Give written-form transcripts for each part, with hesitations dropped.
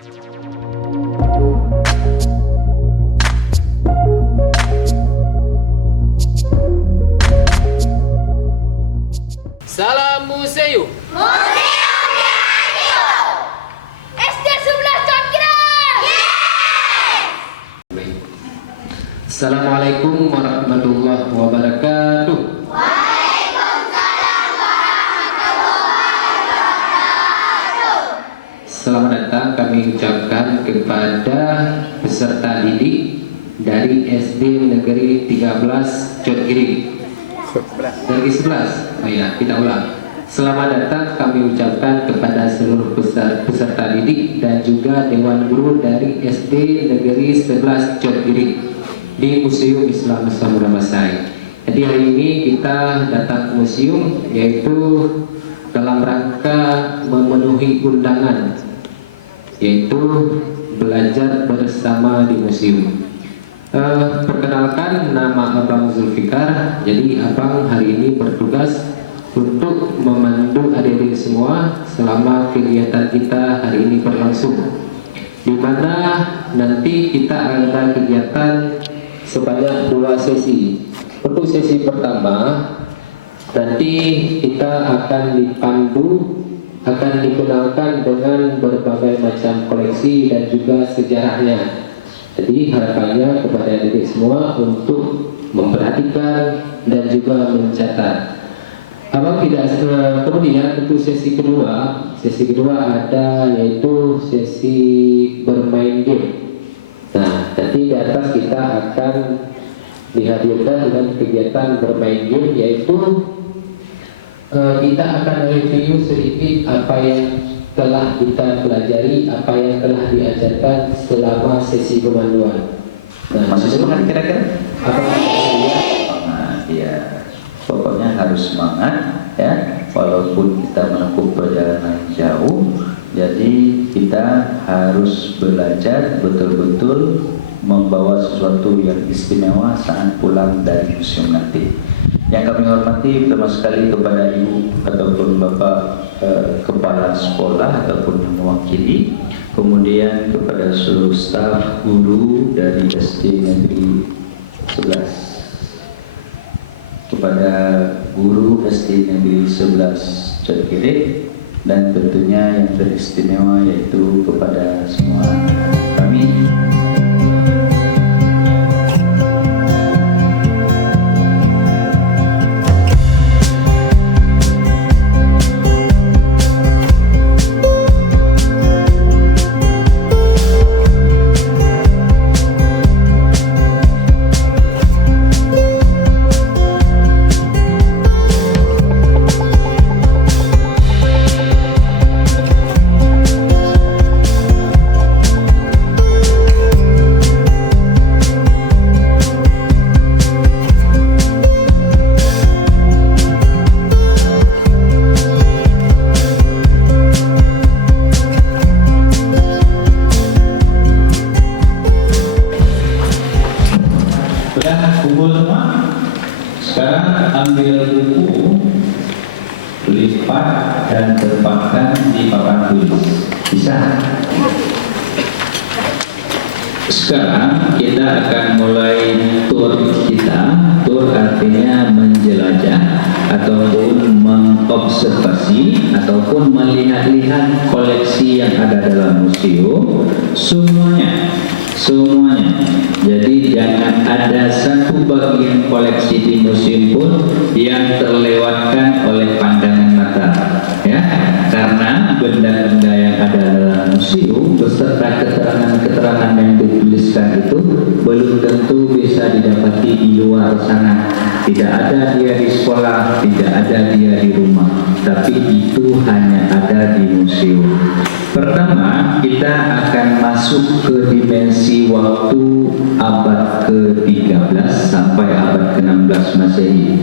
Salam Museum. Museum Radio. SD 11 Cokirang. Assalamualaikum warahmatullahi wabarakatuh. Waalaikumsalam warahmatullahi wabarakatuh. Selamat datang kami ucapkan kepada peserta didik dari SD Negeri 13 Cokirang. Negeri 11. Oh ya, kita ulang. Selamat datang kami ucapkan kepada seluruh peserta didik dan juga Dewan Guru dari SD Negeri 11 Cokirang di Museum Islam Samudra Masai. Jadi hari ini kita datang ke museum yaitu dalam rangka memenuhi undangan, yaitu belajar bersama di museum. Perkenalkan, nama Abang Zulfikar. Jadi Abang hari ini bertugas untuk memandu adik-adik semua selama kegiatan kita hari ini berlangsung, di mana nanti kita ada kegiatan sebanyak 2 sesi. Untuk sesi pertama nanti kita akan dipandu, akan dikenalkan dengan berbagai macam koleksi dan juga sejarahnya. Jadi harapannya kepada adik semua untuk memperhatikan dan juga mencatat. Abang tidak kemudian untuk sesi kedua ada yaitu sesi bermain game. Nah, nanti di atas kita akan dihadirkan dengan kegiatan bermain game, yaitu kita akan review sedikit apa yang telah kita pelajari, apa yang telah diajarkan selama sesi pemanduan. Nah, masih semangat kira-kira? Apa Semangat, ya. Pokoknya harus semangat, ya. Walaupun kita menempuh perjalanan jauh, jadi kita harus belajar betul-betul membawa sesuatu yang istimewa saat pulang dari museum nanti. Yang kami hormati pertama sekali kepada ibu ataupun bapak kepala sekolah ataupun yang mewakili, kemudian kepada seluruh staf guru dari SD Negeri 11, kepada guru SD Negeri 11 Cokirang, dan tentunya yang teristimewa yaitu kepada semua kami. Kumpul semua. Sekarang ambil buku, lipat dan tempatkan di papan tulis. Bisa? Sekarang kita akan mulai tour kita. Tour artinya menjelajah ataupun mengobservasi ataupun melihat-lihat koleksi yang ada dalam museum. Semuanya. Jadi jangan ada satu bagian koleksi di museum pun yang terlewatkan oleh pandangan mata, ya. Karena benda-benda yang ada dalam museum beserta keterangan-keterangan yang dituliskan itu belum tentu bisa didapati di luar sana. Tidak ada dia di sekolah, tidak ada dia di rumah, tapi itu hanya ada di museum. Pertama, kita akan masuk ke dimensi waktu abad ke-13 sampai abad ke-16 Masehi.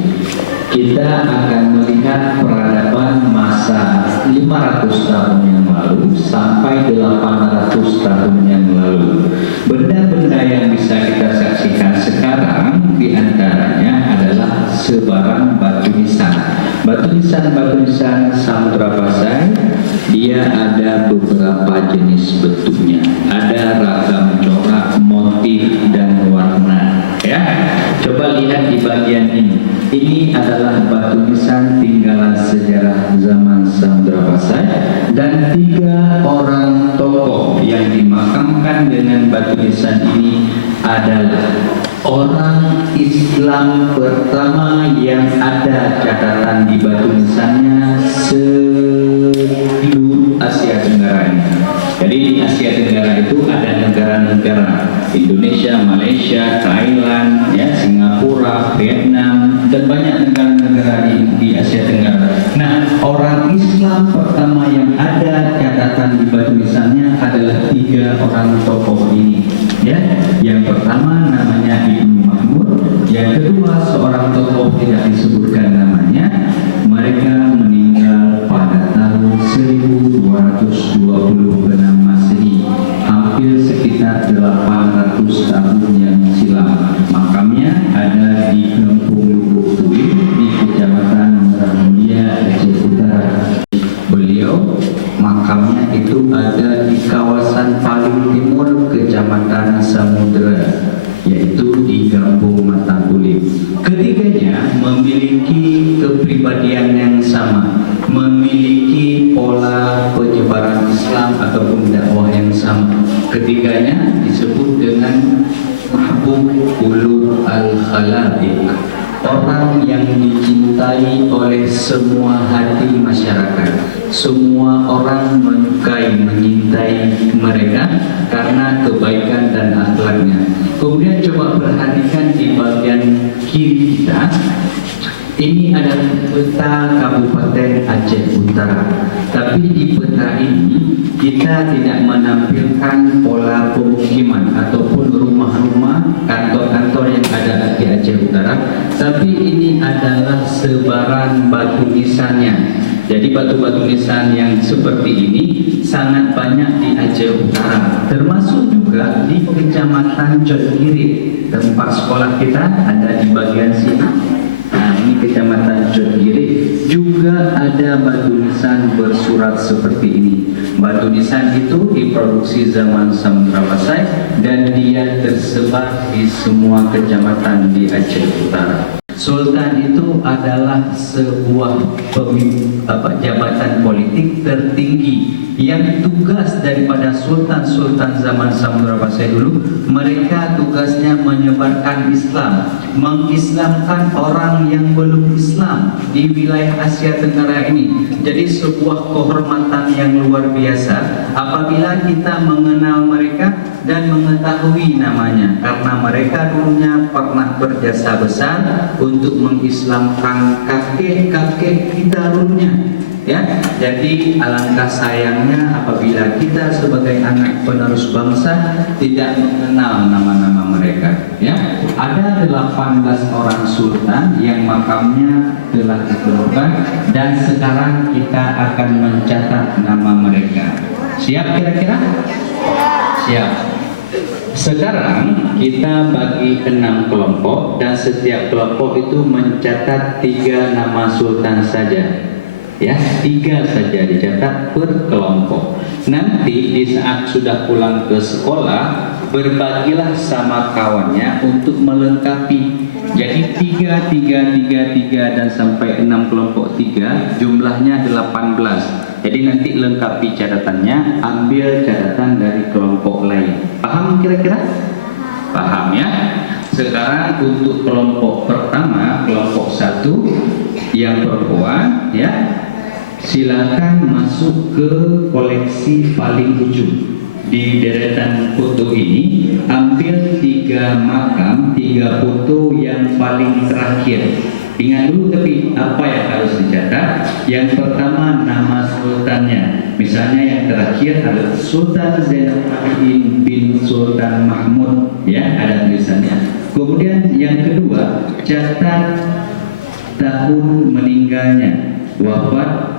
Kita akan melihat peradaban masa 500 tahun yang lalu sampai 800 tahun yang lalu. Benda-benda yang bisa kita saksikan sekarang diantaranya adalah sebarang batu nisan. Batu nisan Samudra Pasai, dia dia ada beberapa jenis bentuknya, ada ragam corak, motif, dan warna. Ya, coba lihat di bagian ini. Ini adalah batu nisan tinggalan sejarah zaman Samudra Pasai, dan 3 orang tokoh yang dimakamkan dengan batu nisan ini adalah orang Islam pertama yang ada catatan di batu nisannya seluruh Asia Tenggara ini. Jadi di Asia Tenggara itu ada negara-negara Indonesia, Malaysia, Thailand, ya, Singapura, Vietnam, dan banyak negara-negara di Asia Tenggara. Nah, orang Islam pertama yang ada catatan di batu nisannya adalah 3 orang tokoh ini. Ya, yang pertama namanya Ibnu Mahmud, yang kedua seorang tokoh tidak disebutkan namanya. Mereka meninggal pada tahun 1226 Masehi, hampir sekitar 800 tahun yang silam. Makamnya ada di Kampung Lubuk Tuin di Kecamatan Merah Mulia, Aceh Utara. Beliau makamnya itu ada di kawasan paling timur Kecamatan Samudera, yaitu di Kampung Matangkulit. Ketiganya memiliki kepribadian yang sama, memiliki pola penyebaran Islam ataupun dakwah yang sama. Ketiganya disebut dengan Mahbub Qulub al-Khalaiq, orang yang dicintai oleh semua hati masyarakat. Semua orang menyukai, menyintai mereka karena kebaikan dan akhlaknya. Kemudian coba perhatikan di bagian kiri kita. Ini adalah peta Kabupaten Aceh Utara. Tapi di peta ini kita tidak menampilkan pola pemukiman ataupun rumah-rumah, kantor-kantor yang ada di Aceh Utara. Tapi ini adalah sebaran batu nisannya. Jadi batu-batu nisan yang seperti ini sangat banyak di Aceh Utara, termasuk juga di Kecamatan Jodgiri. Tempat sekolah kita ada di bagian sini. Nah, ini Kecamatan Jodgiri. Juga ada batu nisan bersurat seperti ini. Batu nisan itu diproduksi zaman Samudra Pasai dan dia tersebar di semua kecamatan di Aceh Utara. Sultan itu adalah sebuah jabatan politik tertinggi yang tugas daripada sultan-sultan zaman Samudra Pasai dulu, mereka tugasnya menyebarkan Islam, mengislamkan orang yang belum Islam di wilayah Asia Tenggara ini. Jadi sebuah kehormatan yang luar biasa apabila kita mengenal mereka dan mengetahui namanya, karena mereka dulunya pernah berjasa besar untuk mengislamkan kakek-kakek kita dulunya. Ya, jadi alangkah sayangnya apabila kita sebagai anak penerus bangsa tidak mengenal nama-nama mereka. Ya, ada 18 orang sultan yang makamnya telah dikeluarkan dan sekarang kita akan mencatat nama mereka. Siap kira-kira? Siap. Sekarang kita bagi 6 kelompok dan setiap kelompok itu mencatat 3 nama sultan saja. Ya, 3 saja dicatat per kelompok. Nanti di saat sudah pulang ke sekolah, berbagilah sama kawannya untuk melengkapi. Jadi 3, 3, 3, 3 dan sampai 6 kelompok 3, jumlahnya 18. Jadi nanti lengkapi catatannya, ambil catatan dari kelompok lain. Paham kira-kira? Paham ya? Sekarang untuk kelompok pertama, kelompok 1 yang perempuan, ya, silakan masuk ke koleksi paling ujung. Di deretan foto ini, ambil 3 makam, 3 foto yang paling terakhir. Ingat dulu tapi apa yang harus dicatat. Yang pertama nama sultannya. Misalnya yang terakhir adalah Sultan Zainal Abidin bin Sultan Mahmud, ya, ada tulisannya. Kemudian yang kedua, catat tahun meninggalnya. Wafat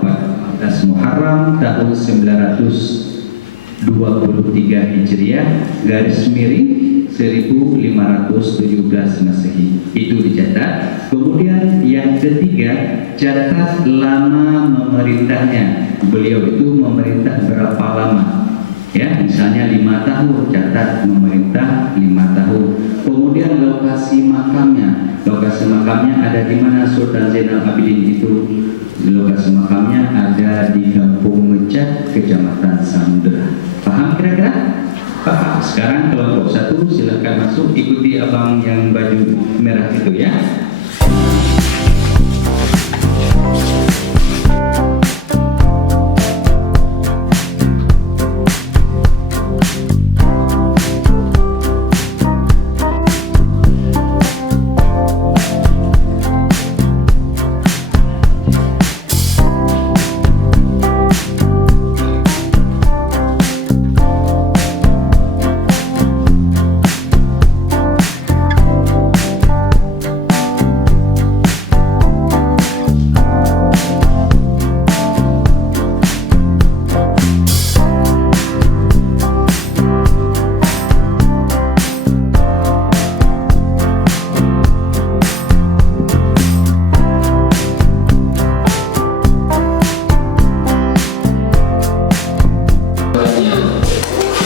14 Muharram tahun 923 Hijriah, garis miring 1517 Masehi. Itu dicatat. Kemudian yang ketiga, catat lama memerintahnya. beliau itu memerintah berapa lama. Ya, misalnya 5 tahun, catat memerintah 5 tahun. Kemudian lokasi makamnya ada di mana Sultan Zainal Abidin itu? Lokasi makamnya ada di Kampung Mecat, Kecamatan Samudera. Paham kira-kira? Paham. Sekarang kelompok 1 silahkan masuk, ikuti abang yang baju merah itu ya.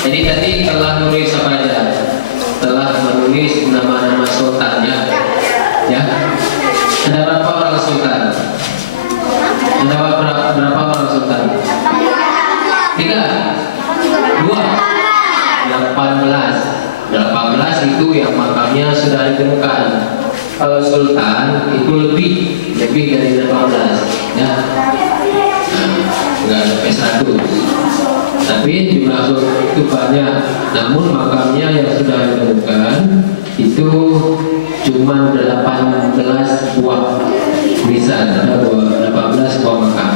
Jadi tadi telah menulis apa aja? Telah menulis nama-nama sultannya. Ya. Ada berapa orang sultan? Ada berapa orang sultan? 3, 2, 18 itu yang makamnya sudah ditemukan. Kalau sultan itu lebih dari 18 ya. Enggak sampai 100. Tapi jumlah sultan itu banyak. Namun makamnya yang sudah ditemukan itu cuma 18 buah. Bisa ada 18 buah makam.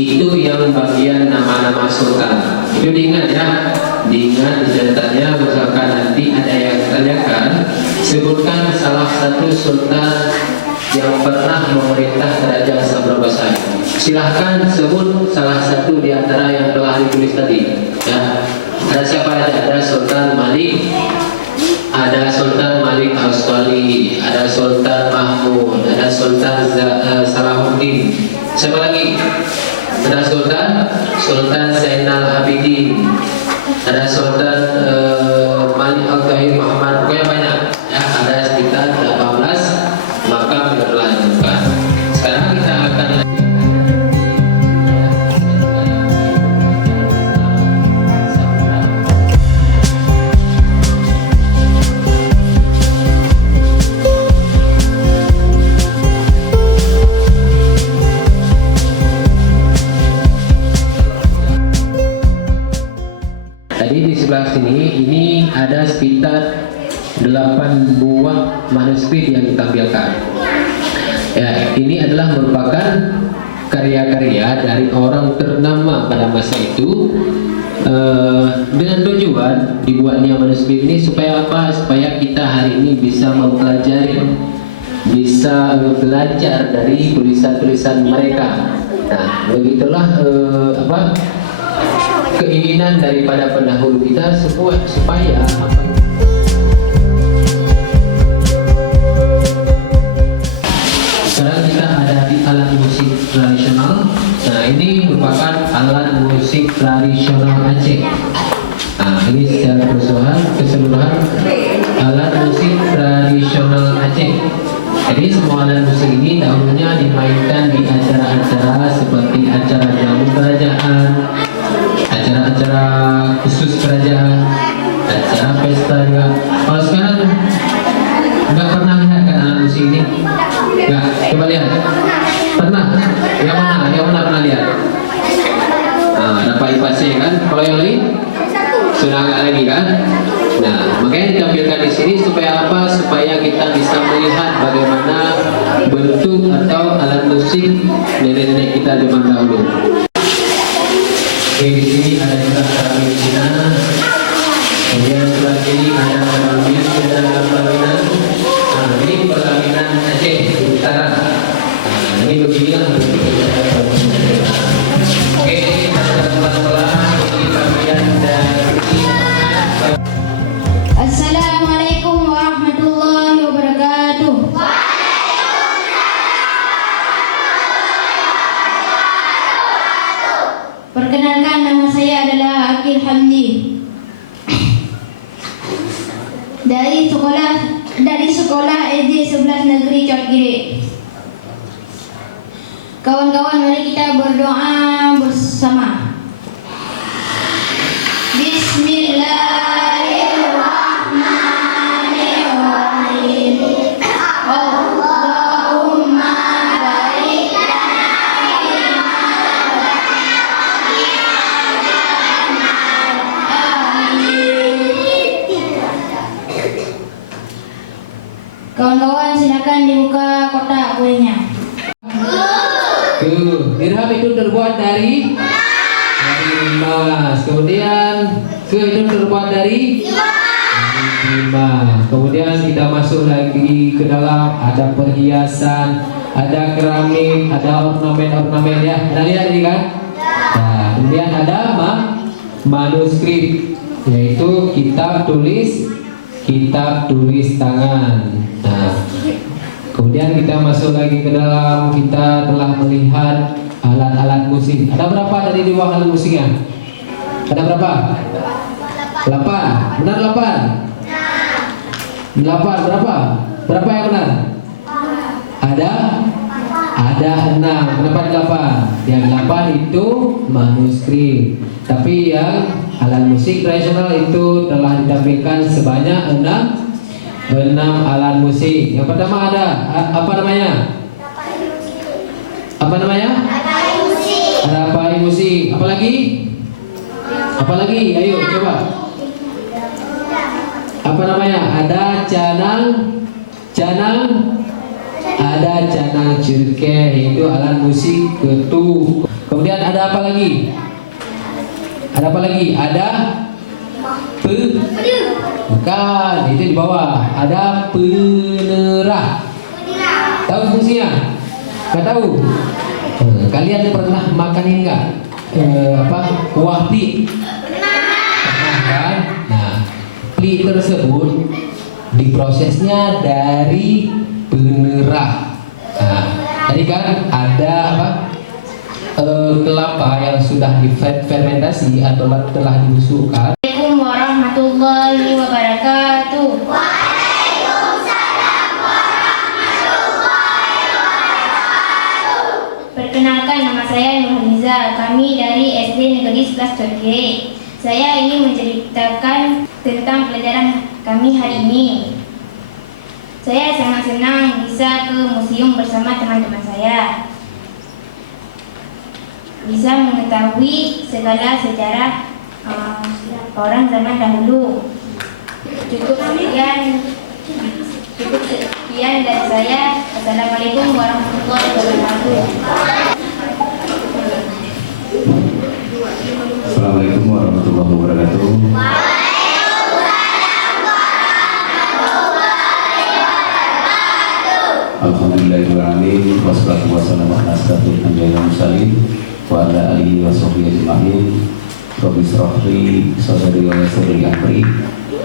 Itu yang bagian nama-nama sultan. Itu diingat ya. Diingat dicatatnya, misalkan nanti ada yang tanyakan, sebutkan salah satu sultan yang pernah memerintah kerajaan Samudra Besar. Silahkan sebut salah satu di antara yang telah ditulis tadi. Ya. Ada siapa aja? Ada Sultan Malik, ada Sultan Malik Al-Swali, ada Sultan Mahmud, ada Sultan Salahuddin. Siapa lagi? Ada Sultan Zainal Abidin, ada Sultan Malik Al-Tahir Muhammad. Pokoknya banyak ya, ada sekitar 18 makam yang telah ditemukan. Sekarang kita akan di sebelah sini ini ada sekitar 8 buah manuskrip yang ditampilkan. Ya, ini adalah merupakan karya-karya dari orang ternama pada masa itu, dengan tujuan dibuatnya manuskrip ini supaya apa? Supaya kita hari ini bisa mempelajari, bisa belajar dari tulisan-tulisan mereka. Nah, begitulah keinginan daripada pendahulu kita supaya sekarang kita ada di alat musik tradisional. Nah, ini merupakan alat musik tradisional Aceh. Nah, ini secara keseluruhan alat musik tradisional Aceh. Jadi semua alat musik ini dahulunya dimainkan di acara-acara seperti acara jamu kerajaan, acara-acara khusus kerajaan, acara pesta juga. Kalau sekarang nggak pernah lihat kan alat musik ini? Nggak, coba lihat. Pernah? Yang mana pernah lihat? Nah, ada Pak Ipasi kan? Kalau yang lain sudah nggak lagi kan? Nah, makanya ditampilkan di sini supaya apa? Supaya kita bisa melihat bagaimana bentuk atau alat musik nenek-nenek kita zaman dahulu. Oke, di sini ada juga keramik Cina. Kemudian sebelah sini ada keramik pelaminan. Nah, ini pelaminan Aceh Utara. Nah, ini beginilah bentuknya. Oke, ada pelan-pelan ini bagian dari. Assalamualaikum warahmatullahi wabarakatuh. bihamdi. Dari sekolah SD 11 Negeri Cotgiri. Kawan-kawan, mari kita berdoa bersama. Bismillahirrahmanirrahim. Allahumma barik Kawan-kawan, silakan dibuka kotak kuenya. Dirham itu terbuat dari emas. Kemudian itu terbuat dari timah. Kemudian kita masuk lagi ke dalam, ada perhiasan, ada keramik, ada ornamen-ornamen ya. Kita lihat ini kan? Nah, kemudian ada manuskrip, yaitu kitab tulis tangan. Nah, kemudian kita masuk lagi ke dalam, kita telah melihat alat-alat musik. Ada berapa dari di bawah alat musiknya? Ada berapa? 8. Benar 8? 8 berapa? Berapa yang benar? Ada 6. Kenapa 8? Yang 8 itu manuskrip. Tapi yang alat musik tradisional itu telah ditampilkan sebanyak 6 alat musik. Yang pertama ada apa namanya? Apa namanya? Ada apa musik? Apa lagi? Apa lagi? Ayo coba. Apa namanya? Ada canang, ada canang cirkeh, itu alat musik ketuk. Kemudian ada apa lagi? Ada apa lagi? Ada bukan, itu di bawah. Ada penerah. Tahu fungsinya? Nggak tahu? Kalian pernah makan ini nggak? Kuah pli? Pernah kan? Nah, pli tersebut diprosesnya dari penerah. Nah, tadi kan ada kelapa yang sudah difermentasi atau telah dibusukkan. Assalamualaikum warahmatullahi wabarakatuh. Perkenalkan, nama saya Nurhaliza. Kami dari SD Negeri 11 Cotgiri. Saya ingin menceritakan tentang pelajaran kami hari ini. Saya sangat senang bisa ke museum bersama teman-teman saya. Bisa mengetahui segala sejarah orang zaman dahulu. Cukup sekian dari saya. Assalamualaikum warahmatullahi wabarakatuh. Assalamualaikum warahmatullahi wabarakatuh. Alhamdulillahirrahmanirrahim. Wassalatu wassalamu ala asyrafil anbiya'i wal mursalin wa ala alihi wa sahbihi ajma'in. Rabbi shrah li sadri wa yassir li amri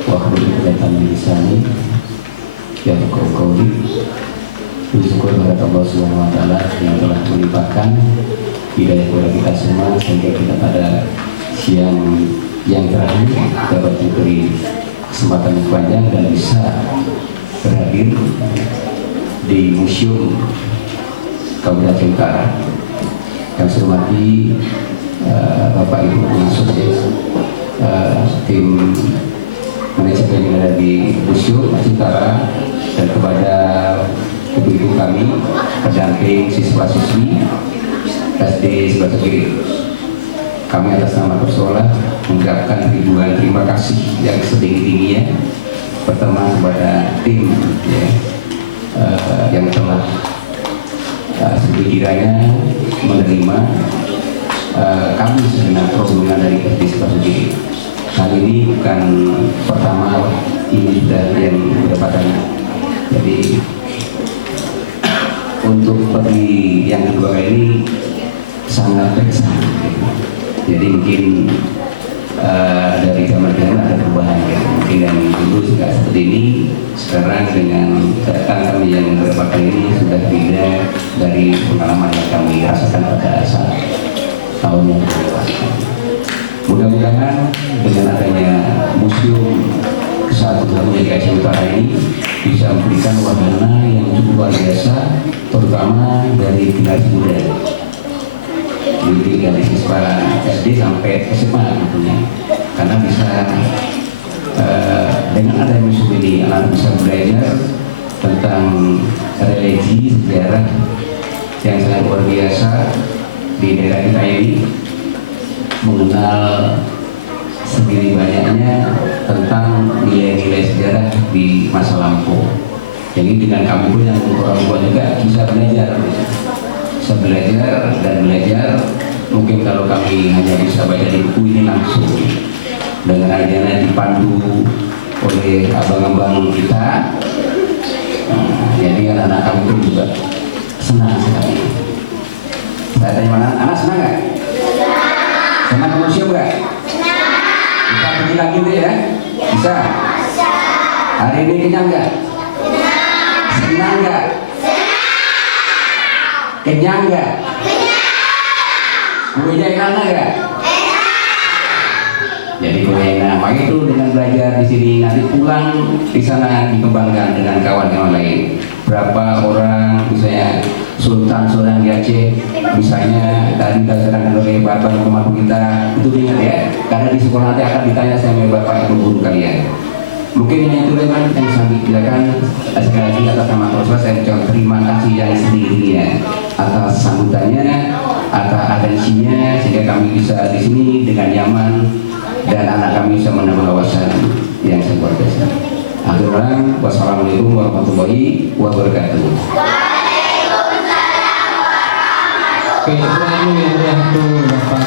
wahlul 'uqdatam min lisani yafqahu qawli. Bersyukur kepada Allah Subhanahu wa taala yang telah melimpahkan hidayah kepada kita semua sehingga kita pada siang yang terakhir dapat diberi kesempatan yang panjang dan bisa berhadir di Museum Kabupaten Utara. Yang saya hormati Bapak Ibu pengasuh tim manajemen yang ada di Museum Utara dan kepada ibu-ibu kami pendamping siswa-siswi SD 11 Cotgiri. Kami atas nama persoalan mengucapkan ribuan terima kasih yang setinggi-tingginya. Pertama kepada tim yang telah sekiranya menerima kami segenap rombongan dari SD 11 Cotgiri. Hal ini bukan pertama, ini sudah yang kedapatan. Jadi untuk pergi yang kedua ini sangat peksa. Jadi mungkin dari zaman-zaman ada perubahan ya. Mungkin yang dulu juga seperti ini, sekarang dengan datang kami yang beberapa kali ini sudah beda dari pengalaman yang kami rasakan pada saat tahun yang lalu. Mudah-mudahan dengan adanya museum satu-satunya di Aceh Utara ini bisa memberikan wahana yang cukup luar biasa, terutama dari generasi muda, dari siswa SD sampai SMA tentunya, karena bisa dengan adanya museum ini anak bisa belajar tentang religi, sejarah yang sangat luar biasa di daerah kita ini, mengenal sendiri banyaknya tentang nilai-nilai sejarah di masa lampau. Jadi dengan kami pun yang orang tua juga bisa belajar dan belajar. Mungkin kalau kami hanya bisa baca di buku ini langsung, dengan adanya dipandu oleh abang-abang kita, jadi anak-anak kami pun juga senang sekali. Saya tanya mana anak senang nggak? Senang ke museum nggak? Kita pergi lagi deh ya? Bisa? Hari ini kenyang nggak? Senang nggak? Kenyang nggak? Kuenya enak nggak? Jadi kuenya enak. Maka itu dengan belajar di sini, nanti pulang di sana dikembangkan dengan kawan-kawan lain. Berapa orang misalnya Sultan di Aceh, misalnya tadi diceritakan oleh bapak dan pembantu kita, itu ingat ya, karena di sekolah nanti akan ditanya sama bapak ibu guru kalian. Mungkin yang itu memang yang saya bicarakan. Sekali lagi atas nama Rasulullah saya ucapkan terima kasih yang setinggi-tingginya atas sambutannya, atas atensinya, sehingga kami bisa di sini dengan nyaman dan anak kami bisa menambah wawasan yang luar biasa. Akhirnya, wassalamualaikum warahmatullahi wabarakatuh. Oke, selalu yang Bapak.